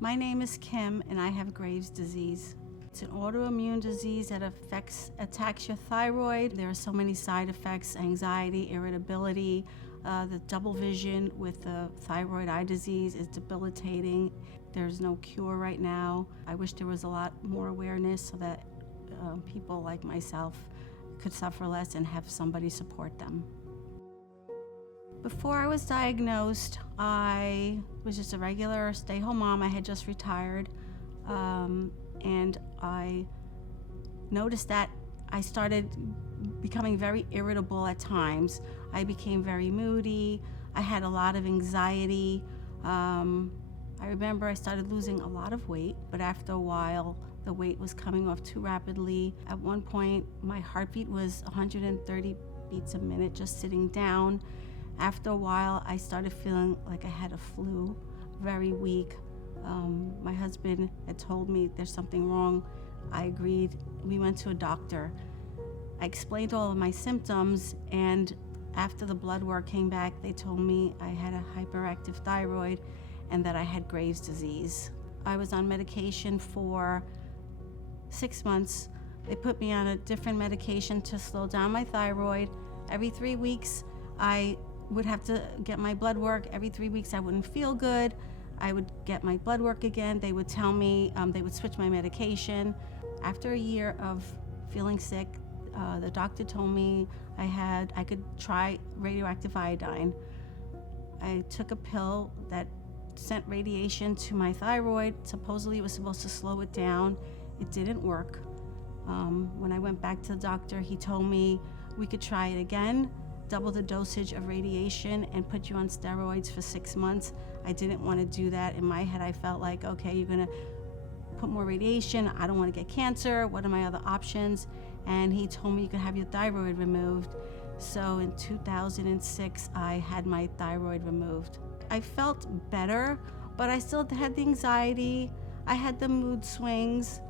My name is Kim and I have Graves' disease. It's an autoimmune disease that attacks your thyroid. There are so many side effects: anxiety, irritability. The double vision with the thyroid eye disease is debilitating. There's no cure right now. I wish there was a lot more awareness so that people like myself could suffer less and have somebody support them. Before I was diagnosed, I was just a regular stay-home mom. I had just retired, and I noticed that I started becoming very irritable at times. I became very moody. I had a lot of anxiety. I remember I started losing a lot of weight, but after a while, the weight was coming off too rapidly. At one point, my heartbeat was 130 beats a minute just sitting down. After a while, I started feeling like I had a flu, very weak. My husband had told me there's something wrong. I agreed. We went to a doctor. I explained all of my symptoms, and after the blood work came back, they told me I had a hyperactive thyroid and that I had Graves' disease. I was on medication for 6 months. They put me on a different medication to slow down my thyroid. Every 3 weeks, I would have to get my blood work. Every 3 weeks, I wouldn't feel good. I would get my blood work again. They would tell me, they would switch my medication. After a year of feeling sick, the doctor told me I could try radioactive iodine. I took a pill that sent radiation to my thyroid. Supposedly it was supposed to slow it down. It didn't work. When I went back to the doctor, he told me we could try it again, double the dosage of radiation and put you on steroids for 6 months. I didn't want to do that. In my head, I felt like, okay, you're gonna put more radiation. I don't want to get cancer. What are my other options? And he told me you could have your thyroid removed. So in 2006, I had my thyroid removed. I felt better, but I still had the anxiety. I had the mood swings.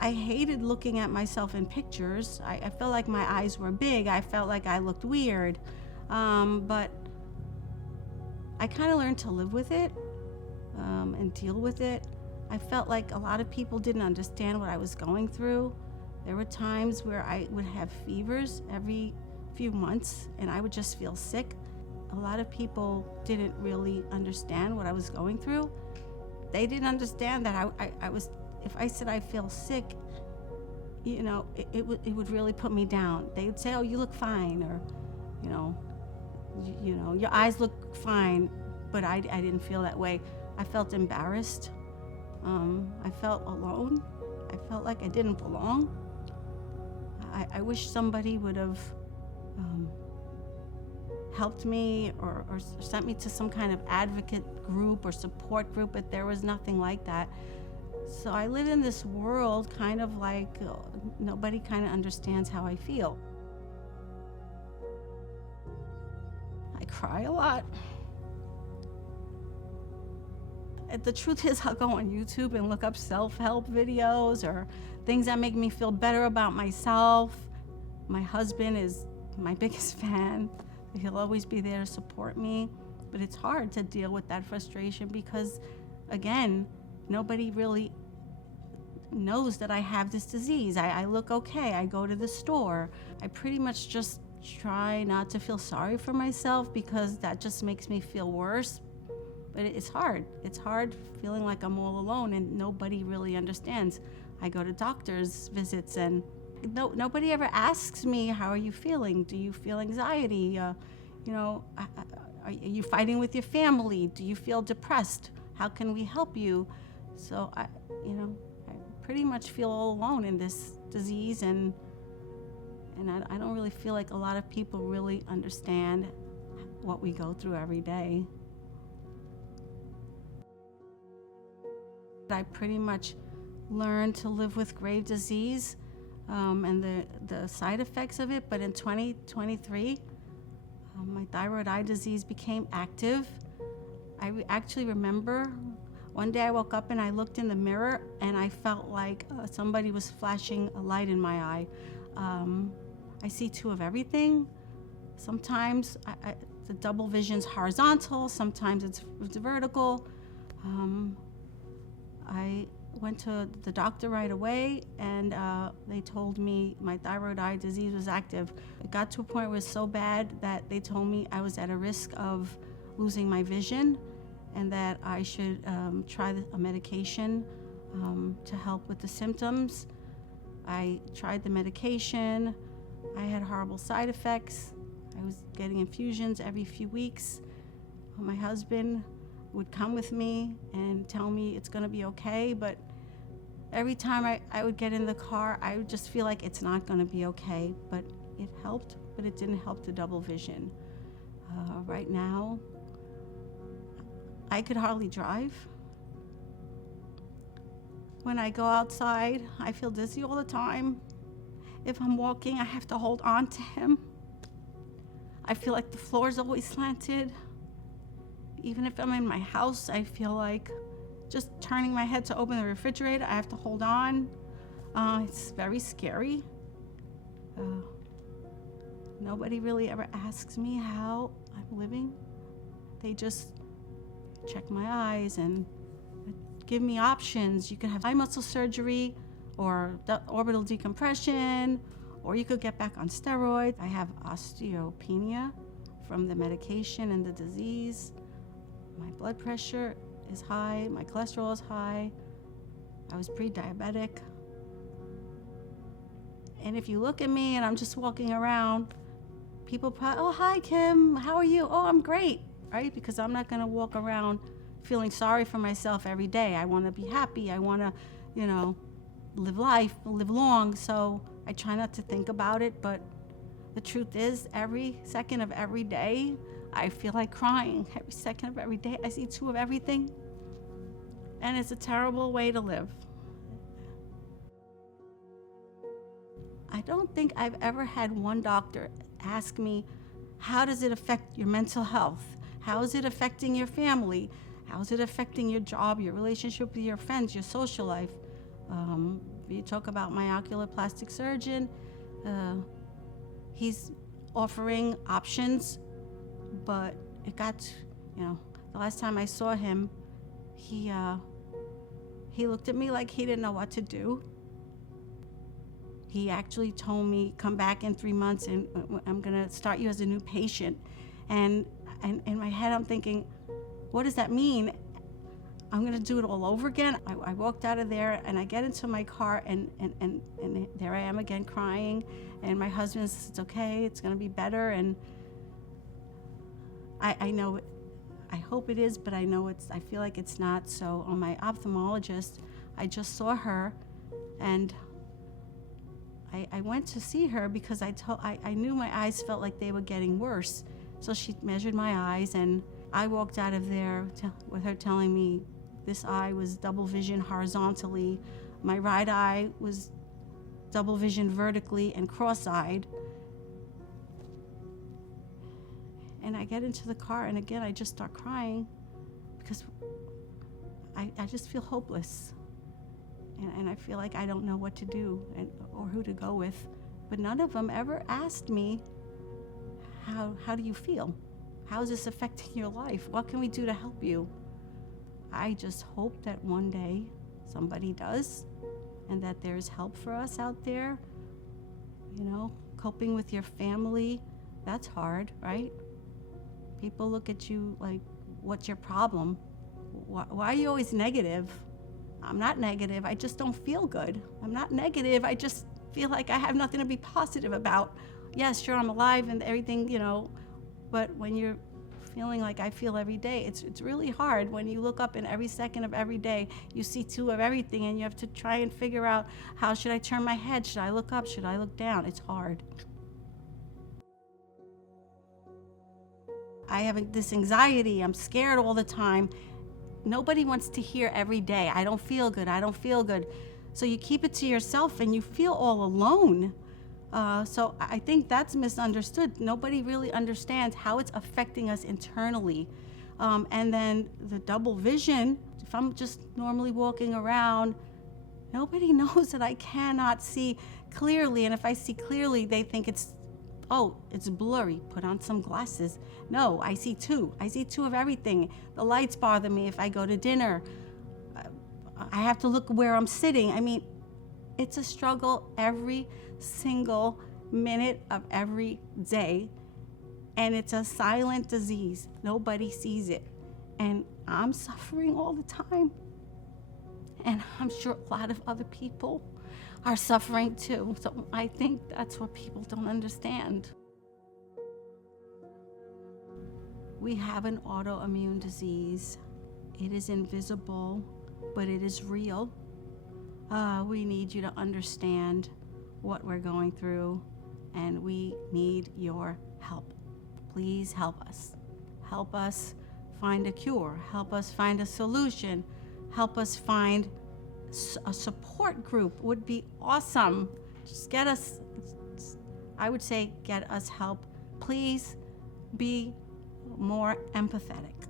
I hated looking at myself in pictures. I felt like my eyes were big. I felt like I looked weird. But I kind of learned to live with it and deal with it. I felt like a lot of people didn't understand what I was going through. There were times where I would have fevers every few months and I would just feel sick. A lot of people didn't really understand what I was going through. They didn't understand that I was, if I said I feel sick, you know, it would really put me down. They would say, oh, you look fine, or, you know, your eyes look fine, but I didn't feel that way. I felt embarrassed. I felt alone. I felt like I didn't belong. I wish somebody would have helped me or sent me to some kind of advocate group or support group, but there was nothing like that. So I live in this world kind of like nobody kind of understands how I feel. I cry a lot. The truth is, I'll go on YouTube and look up self-help videos or things that make me feel better about myself. My husband is my biggest fan. He'll always be there to support me, but it's hard to deal with that frustration because, again, nobody really knows that I have this disease. I look okay. I go to the store. I pretty much just try not to feel sorry for myself because that just makes me feel worse. But it's hard. It's hard feeling like I'm all alone and nobody really understands. I go to doctor's visits and nobody ever asks me, how are you feeling? Do you feel anxiety? You know, are you fighting with your family? Do you feel depressed? How can we help you? So I pretty much feel all alone in this disease, and I don't really feel like a lot of people really understand what we go through every day. I pretty much learned to live with Graves' disease and the side effects of it, but in 2023, my thyroid eye disease became active. I actually remember one day I woke up and I looked in the mirror and I felt like somebody was flashing a light in my eye. I see two of everything. Sometimes the double vision's horizontal, sometimes it's vertical. I went to the doctor right away, and they told me my thyroid eye disease was active. It got to a point where it was so bad that they told me I was at a risk of losing my vision, and that I should try a medication to help with the symptoms. I tried the medication. I had horrible side effects. I was getting infusions every few weeks. My husband would come with me and tell me it's gonna be okay, but every time I would get in the car, I would just feel like it's not gonna be okay. But it helped, but it didn't help the double vision. Right now, I could hardly drive. When I go outside, I feel dizzy all the time. If I'm walking, I have to hold on to him. I feel like the floor is always slanted. Even if I'm in my house, I feel like just turning my head to open the refrigerator, I have to hold on. It's very scary. Nobody really ever asks me how I'm living. They just check my eyes and give me options. You can have eye muscle surgery or orbital decompression, or you could get back on steroids. I have osteopenia from the medication and the disease. My blood pressure is high, my cholesterol is high. I was pre-diabetic. And if you look at me and I'm just walking around, people probably, oh, hi, Kim, how are you? Oh, I'm great, right? Because I'm not gonna walk around feeling sorry for myself every day. I wanna be happy, I wanna, live life, live long, so I try not to think about it, but the truth is, every second of every day, I feel like crying. Every second of every day, I see two of everything, and it's a terrible way to live. I don't think I've ever had one doctor ask me, how does it affect your mental health? How is it affecting your family? How is it affecting your job, your relationship with your friends, your social life? You talk about my ocular plastic surgeon. He's offering options, but it got, the last time I saw him, he looked at me like he didn't know what to do. He actually told me, come back in 3 months and I'm gonna start you as a new patient. And in my head, I'm thinking, what does that mean? I'm gonna do it all over again. I walked out of there and I get into my car and there I am again crying. And my husband says, it's okay, it's gonna be better. And I know, I hope it is, but I feel like it's not. So on my ophthalmologist, I just saw her and I went to see her because I knew my eyes felt like they were getting worse. So she measured my eyes and I walked out of there with her telling me this eye was double vision horizontally. My right eye was double vision vertically and cross-eyed. And I get into the car and again I just start crying because I just feel hopeless. And I feel like I don't know what to do or who to go with. But none of them ever asked me, how do you feel? How is this affecting your life? What can we do to help you? I just hope that one day somebody does and that there's help for us out there. Coping with your family, that's hard, right? People look at you like, what's your problem? Why are you always negative? I'm not negative, I just don't feel good. I'm not negative, I just feel like I have nothing to be positive about. Yes, sure, I'm alive and everything, but when you're feeling like I feel every day, it's really hard when you look up and every second of every day you see two of everything and you have to try and figure out, how should I turn my head? Should I look up? Should I look down? It's hard. I have this anxiety, I'm scared all the time. Nobody wants to hear every day, I don't feel good, I don't feel good. So you keep it to yourself and you feel all alone. So I think that's misunderstood. Nobody really understands how it's affecting us internally. And then the double vision, if I'm just normally walking around, nobody knows that I cannot see clearly. And if I see clearly, they think it's blurry, put on some glasses. No, I see two of everything. The lights bother me if I go to dinner. I have to look where I'm sitting. I mean, it's a struggle every single minute of every day. And it's a silent disease. Nobody sees it. And I'm suffering all the time. And I'm sure a lot of other people are suffering too. So I think that's what people don't understand. We have an autoimmune disease. It is invisible, but it is real. We need you to understand what we're going through, and we need your help. Please help us. Help us find a cure. Help us find a solution. Help us find a support group would be awesome. Just get us, I would say, get us help. Please be more empathetic.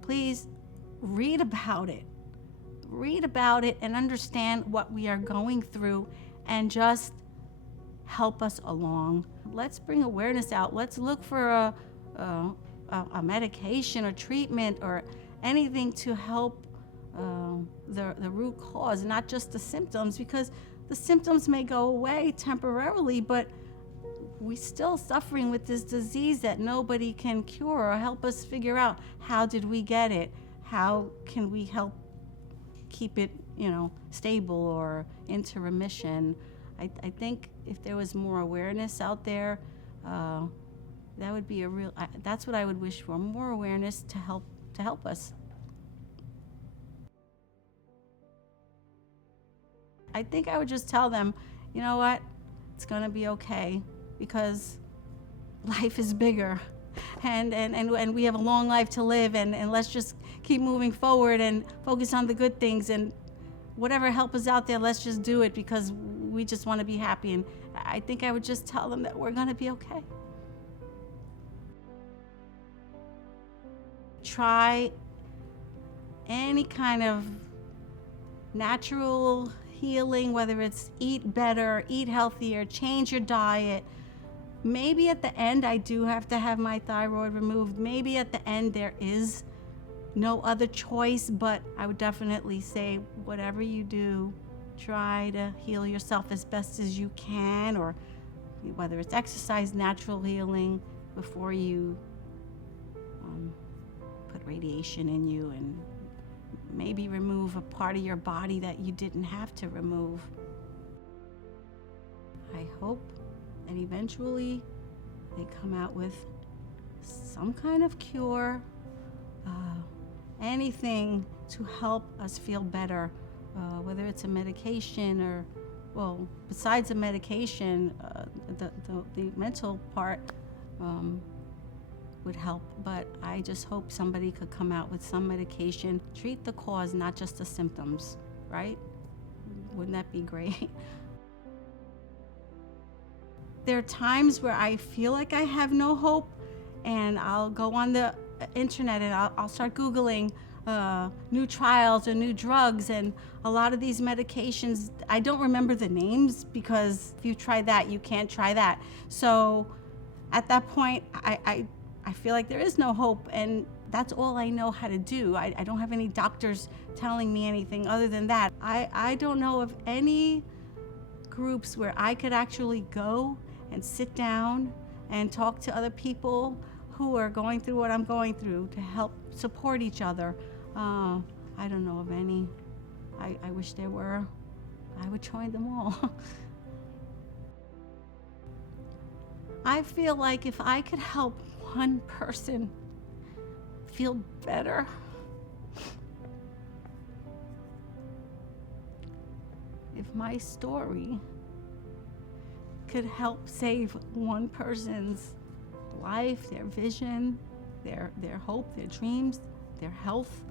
Please read about it. Read about it and understand what we are going through and just help us along. Let's bring awareness out. Let's look for a medication or treatment or anything to help the root cause, not just the symptoms, because the symptoms may go away temporarily, but we're still suffering with this disease that nobody can cure or help us figure out how did we get it? How can we help keep it, stable or into remission? I think if there was more awareness out there, that would be that's what I would wish for, more awareness to help us. I think I would just tell them, you know what, it's gonna be okay, because life is bigger, and we have a long life to live, and let's just keep moving forward and focus on the good things, and whatever help is out there, let's just do it, because we just want to be happy. And I think I would just tell them that we're gonna be okay. Try any kind of natural healing, whether it's eat better, eat healthier, change your diet. Maybe at the end I do have to have my thyroid removed. Maybe at the end there is no other choice, but I would definitely say whatever you do, try to heal yourself as best as you can, or whether it's exercise, natural healing, before you put radiation in you and maybe remove a part of your body that you didn't have to remove. I hope that eventually they come out with some kind of cure, anything to help us feel better, whether it's a medication or, well, besides the medication, the mental part would help. But I just hope somebody could come out with some medication, treat the cause, not just the symptoms, right? Wouldn't that be great? There are times where I feel like I have no hope, and I'll go on the internet and I'll start Googling new trials or new drugs, and a lot of these medications, I don't remember the names, because if you try that, you can't try that. So at that point, I feel like there is no hope, and that's all I know how to do. I don't have any doctors telling me anything other than that. I don't know of any groups where I could actually go and sit down and talk to other people who are going through what I'm going through to help support each other. I don't know of any. I wish there were. I would join them all. I feel like if I could help one person feel better, if my story could help save one person's life, their vision, their hope, their dreams, their health,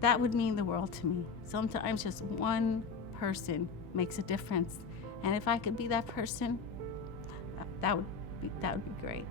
that would mean the world to me. Sometimes just one person makes a difference. And if I could be that person, that would be great.